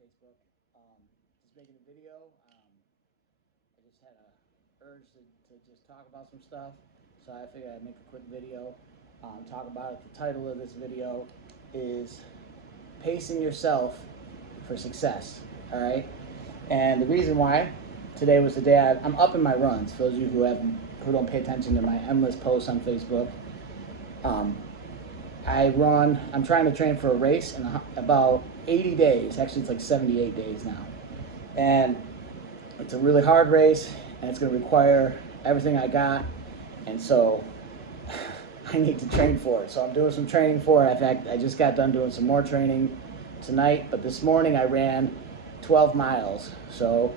Facebook. Just making a video. I just had a urge to just talk about some stuff, so I figured I'd make a quick video, talk about it. The title of this video is Pacing Yourself for Success, all right? And the reason why today was the day I'm up in my runs. For those of you who don't pay attention to my endless posts on Facebook, I'm trying to train for a race in about 80 days. Actually, it's like 78 days now. And it's a really hard race, and it's going to require everything I got. And so I need to train for it. So I'm doing some training for it. In fact, I just got done doing some more training tonight. But this morning I ran 12 miles. So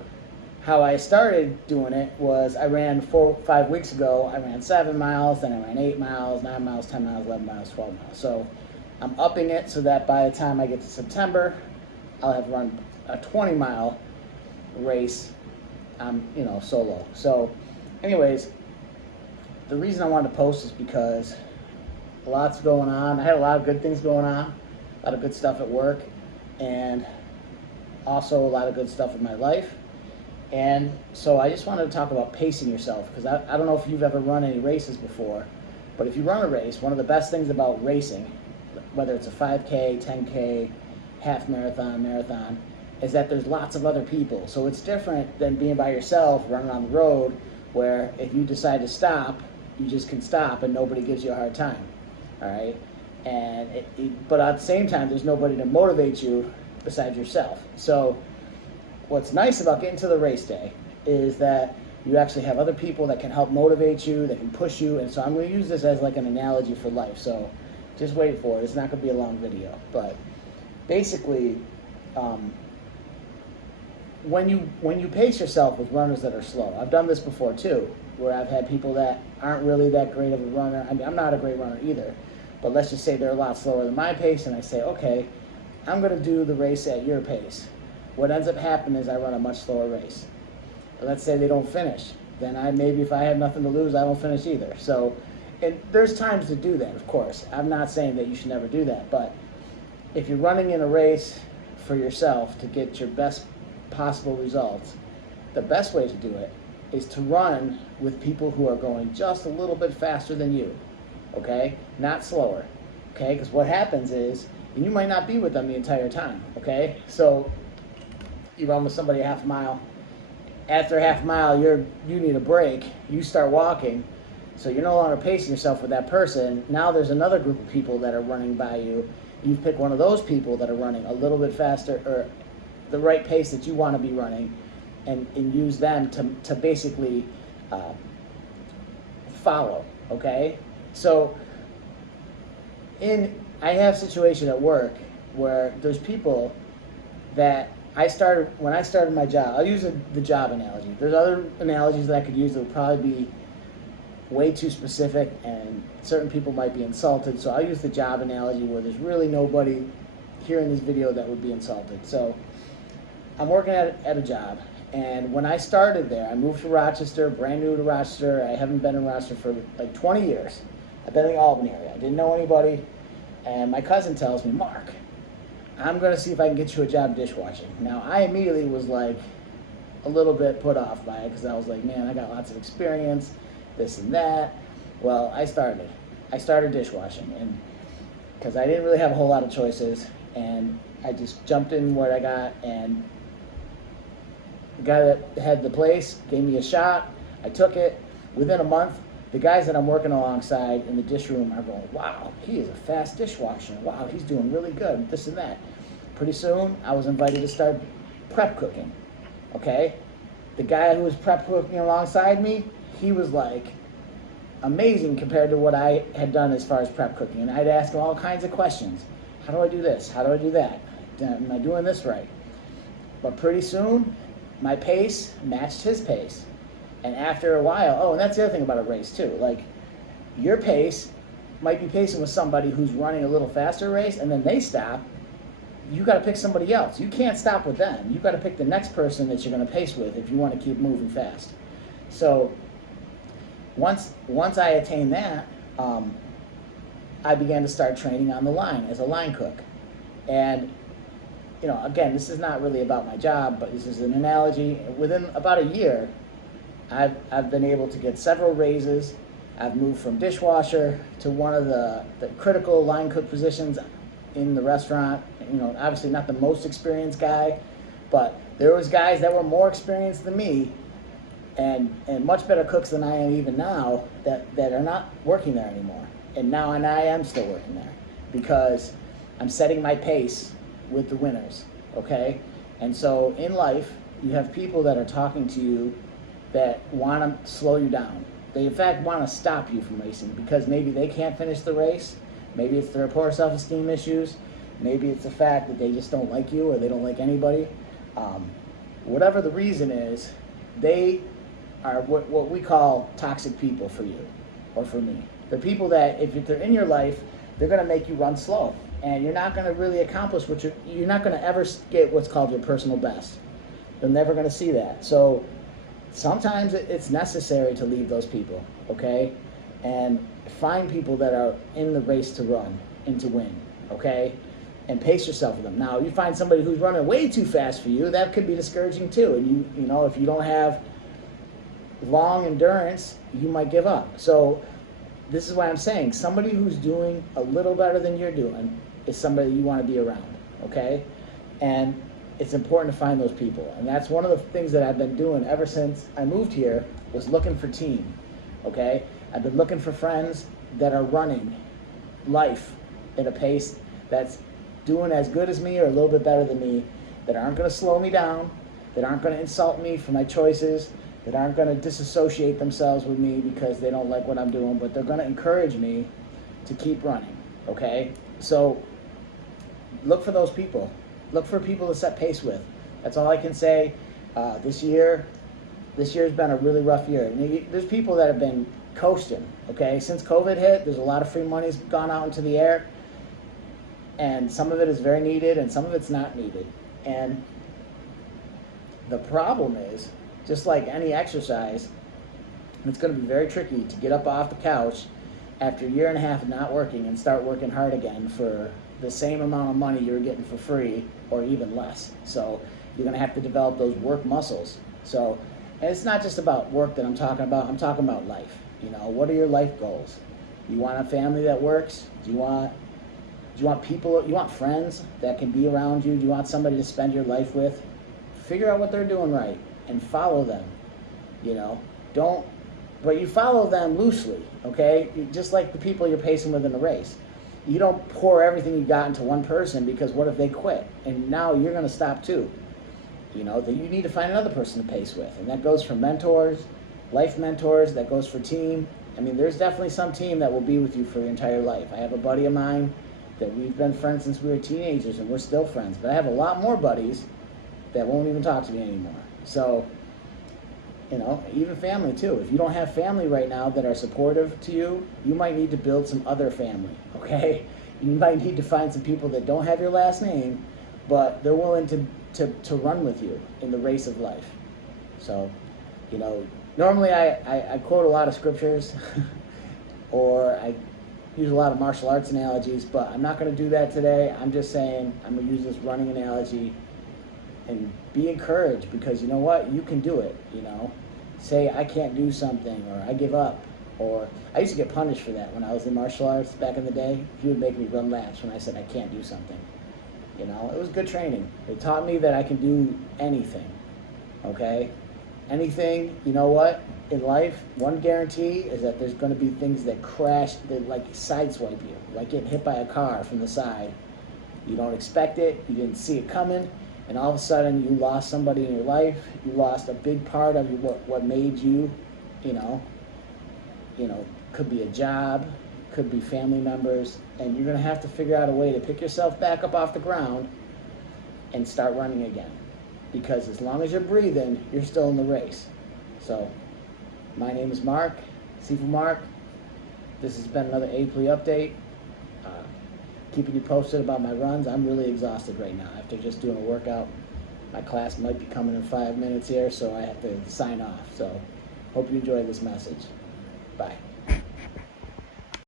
how I started doing it was I ran 5 weeks ago. I ran 7 miles, then I ran 8 miles, 9 miles, 10 miles, 11 miles, 12 miles. So I'm upping it so that by the time I get to September, I'll have run a 20-mile race, solo. So anyways, the reason I wanted to post is because a lot's going on. I had a lot of good things going on, a lot of good stuff at work, and also a lot of good stuff in my life. And so I just wanted to talk about pacing yourself, because I don't know if you've ever run any races before, but if you run a race, one of the best things about racing, whether it's a 5K, 10K, half marathon, marathon, is that there's lots of other people. So it's different than being by yourself running on the road, where if you decide to stop, you just can stop and nobody gives you a hard time, all right? But at the same time, there's nobody to motivate you besides yourself. So what's nice about getting to the race day is that you actually have other people that can help motivate you, that can push you. And so I'm going to use this as like an analogy for life. So just wait for it. It's not going to be a long video. But basically, when you pace yourself with runners that are slow, I've done this before too, where I've had people that aren't really that great of a runner. I mean, I'm not a great runner either, but let's just say they're a lot slower than my pace, and I say, okay, I'm going to do the race at your pace. What ends up happening is I run a much slower race. Let's say they don't finish. Then maybe if I have nothing to lose, I don't finish either. So, and there's times to do that, of course. I'm not saying that you should never do that, but if you're running in a race for yourself to get your best possible results, the best way to do it is to run with people who are going just a little bit faster than you, okay? Not slower, okay? Because what happens is, and you might not be with them the entire time, okay? So you run with somebody a half a mile. After a half a mile, you need a break. You start walking, so you're no longer pacing yourself with that person. Now there's another group of people that are running by you. You pick one of those people that are running a little bit faster, or the right pace that you want to be running, and use them to basically follow, okay? So I have situations at work where there's people that when I started my job, I'll use the job analogy. There's other analogies that I could use that would probably be way too specific, and certain people might be insulted. So I'll use the job analogy where there's really nobody hearing this video that would be insulted. So I'm working at a job, and when I started there, I moved to Rochester, brand new to Rochester. I haven't been in Rochester for like 20 years. I've been in the Albany area. I didn't know anybody, and my cousin tells me, Mark, I'm going to see if I can get you a job dishwashing. Now, I immediately was like a little bit put off by it, because I was like, man, I got lots of experience, this and that. Well, I started dishwashing, and because I didn't really have a whole lot of choices, and I just jumped in what I got, and the guy that had the place gave me a shot. I took it. Within a month, the guys that I'm working alongside in the dish room are going, wow, he is a fast dishwasher. Wow, he's doing really good, this and that. Pretty soon, I was invited to start prep cooking, okay? The guy who was prep cooking alongside me, he was like amazing compared to what I had done as far as prep cooking. And I'd ask him all kinds of questions. How do I do this? How do I do that? Am I doing this right? But pretty soon, my pace matched his pace. And after a while, and that's the other thing about a race too, like your pace might be pacing with somebody who's running a little faster race, and then they stop. You got to pick somebody else. You can't stop with them. You got to pick the next person that you're going to pace with if you want to keep moving fast. So once I attained that, I began to start training on the line as a line cook. And again, this is not really about my job, but this is an analogy. Within about a year, I've been able to get several raises. I've moved from dishwasher to one of the critical line cook positions in the restaurant. Obviously not the most experienced guy, but there was guys that were more experienced than me and much better cooks than I am even now that are not working there anymore. And I am still working there because I'm setting my pace with the winners, okay? And so in life, you have people that are talking to you that want to slow you down. They in fact want to stop you from racing because maybe they can't finish the race. Maybe it's their poor self-esteem issues. Maybe it's the fact that they just don't like you or they don't like anybody. Whatever the reason is, they are what we call toxic people for you or for me. They're people that if they're in your life, they're going to make you run slow. And you're not going to really accomplish what you're not going to ever get what's called your personal best. You're never going to see that. So sometimes it's necessary to leave those people, okay? And find people that are in the race to run and to win, okay? And pace yourself with them. Now, you find somebody who's running way too fast for you, that could be discouraging too. And you know, if you don't have long endurance, you might give up. So this is why I'm saying somebody who's doing a little better than you're doing is somebody you want to be around, okay? And it's important to find those people. And that's one of the things that I've been doing ever since I moved here, was looking for team, okay? I've been looking for friends that are running life at a pace that's doing as good as me or a little bit better than me, that aren't going to slow me down, that aren't going to insult me for my choices, that aren't going to disassociate themselves with me because they don't like what I'm doing, but they're going to encourage me to keep running, okay? So look for those people. Look for people to set pace with. That's all I can say. This year's been a really rough year. And there's people that have been coasting, okay? Since COVID hit, there's a lot of free money's gone out into the air, and some of it is very needed and some of it's not needed. And the problem is, just like any exercise, it's going to be very tricky to get up off the couch after a year and a half of not working and start working hard again for the same amount of money you're getting for free or even less. So you're going to have to develop those work muscles. So, and it's not just about work that I'm talking about life. You know, what are your life goals? You want a family that works? Do you want people, you want friends that can be around you? Do you want somebody to spend your life with? Figure out what they're doing right and follow them. You know, but you follow them loosely, okay? Just like the people you're pacing with in the race. You don't pour everything you got into one person, because what if they quit? And now you're going to stop too. You know, that you need to find another person to pace with. And that goes for mentors, life mentors, that goes for team. I mean, there's definitely some team that will be with you for your entire life. I have a buddy of mine that we've been friends since we were teenagers and we're still friends. But I have a lot more buddies that won't even talk to me anymore. So, you know, even family too. If you don't have family right now that are supportive to you, you might need to build some other family, okay? You might need to find some people that don't have your last name, but they're willing to run with you in the race of life. So, you know, normally I quote a lot of scriptures or I use a lot of martial arts analogies, but I'm not going to do that today. I'm just saying I'm going to use this running analogy and be encouraged, because you know what? You can do it, you know? Say, I can't do something, or I give up. Or I used to get punished for that when I was in martial arts back in the day. He would make me run laps when I said I can't do something. You know, it was good training. It taught me that I can do anything, okay? Anything, you know what? In life, one guarantee is that there's going to be things that crash, that like sideswipe you, like getting hit by a car from the side. You don't expect it, you didn't see it coming, and all of a sudden you lost somebody in your life. You lost a big part of what made you, you know, could be a job, could be family members, and you're going to have to figure out a way to pick yourself back up off the ground and start running again. Because as long as you're breathing, you're still in the race. So, my name is Mark, Sifu Mark. This has been another A-Plea update. Keeping you posted about my runs. I'm really exhausted right now after just doing a workout. My class might be coming in 5 minutes here, so I have to sign off. So, hope you enjoyed this message. Bye.